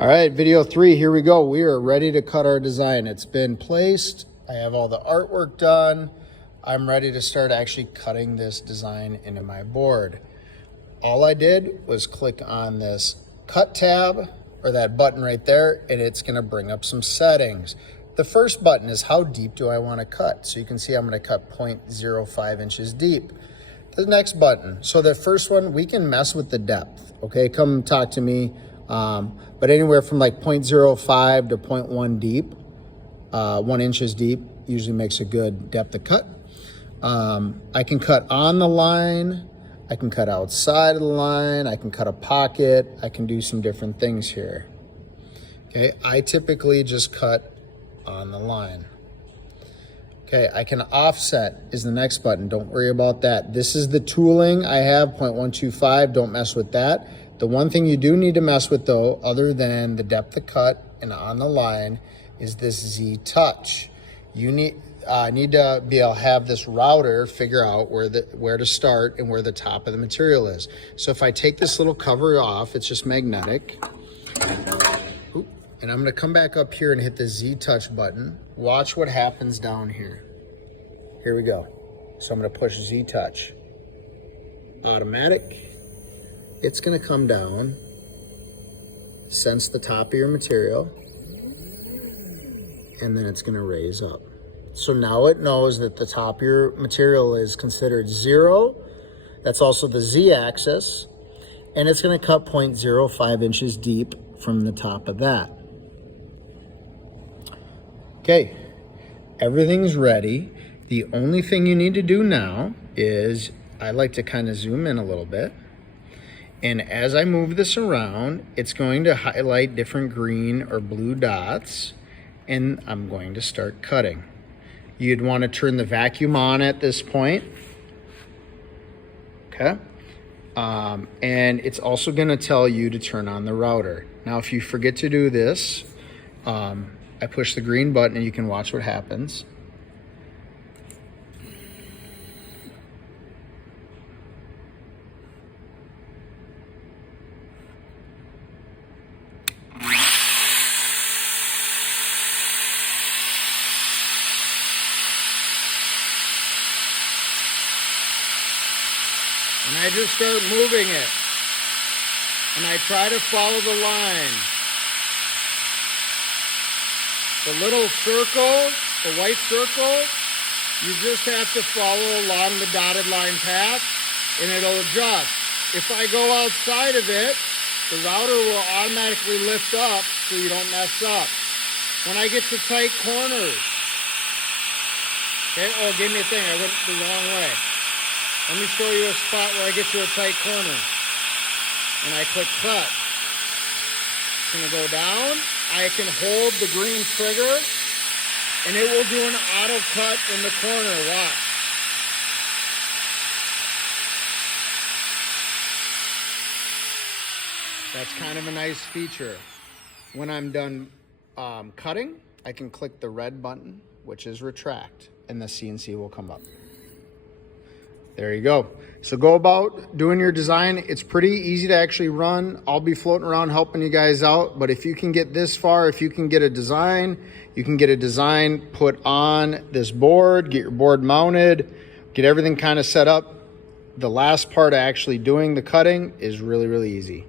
All right, video 3, here we go. We are ready to cut our design. It's been placed. I have all the artwork done. I'm ready to start actually cutting this design into my board. All I did was click on this cut tab, or that button right there, and it's gonna bring up some settings. The first button is how deep do I wanna cut? So you can see I'm gonna cut 0.05 inches deep. The next button, so the first one, we can mess with the depth, okay? Come talk to me. But anywhere from like 0.05 to 0.1 deep, 1 inches deep, usually makes a good depth of cut. I can cut on the line, I can cut outside of the line, I can cut a pocket, I can do some different things here. Okay, I typically just cut on the line. Okay, I can offset is the next button. Don't worry about that. This is the tooling I have, 0.125, don't mess with that. The one thing you do need to mess with though, other than the depth of cut and on the line, is this Z touch. You need to be able to have this router figure out where to start and where the top of the material is. So if I take this little cover off, it's just magnetic. And I'm gonna come back up here and hit the Z touch button. Watch what happens down here. Here we go. So I'm gonna push Z touch. Automatic. It's gonna come down, sense the top of your material, and then it's gonna raise up. So now it knows that the top of your material is considered 0. That's also the Z axis, and it's gonna cut 0.05 inches deep from the top of that. Okay, everything's ready. The only thing you need to do now is, I like to kind of zoom in a little bit. And as I move this around, it's going to highlight different green or blue dots, and I'm going to start cutting. You'd want to turn the vacuum on at this point. Okay. And it's also going to tell you to turn on the router. Now, if you forget to do this, I push the green button and you can watch what happens. And I just start moving it. And I try to follow the line. The little circle, the white circle, you just have to follow along the dotted line path and it'll adjust. If I go outside of it, the router will automatically lift up so you don't mess up. When I get to tight corners, okay, oh, give me a thing, I went the wrong way. Let me show you a spot where I get to a tight corner. And I click cut. It's gonna go down. I can hold the green trigger and it will do an auto cut in the corner. Watch. That's kind of a nice feature. When I'm done cutting, I can click the red button, which is retract, and the CNC will come up. There you go. So go about doing your design. It's pretty easy to actually run. I'll be floating around helping you guys out, but if you can get this far, if you can get a design, you can get a design put on this board, get your board mounted, get everything kind of set up. The last part of actually doing the cutting is really, really easy.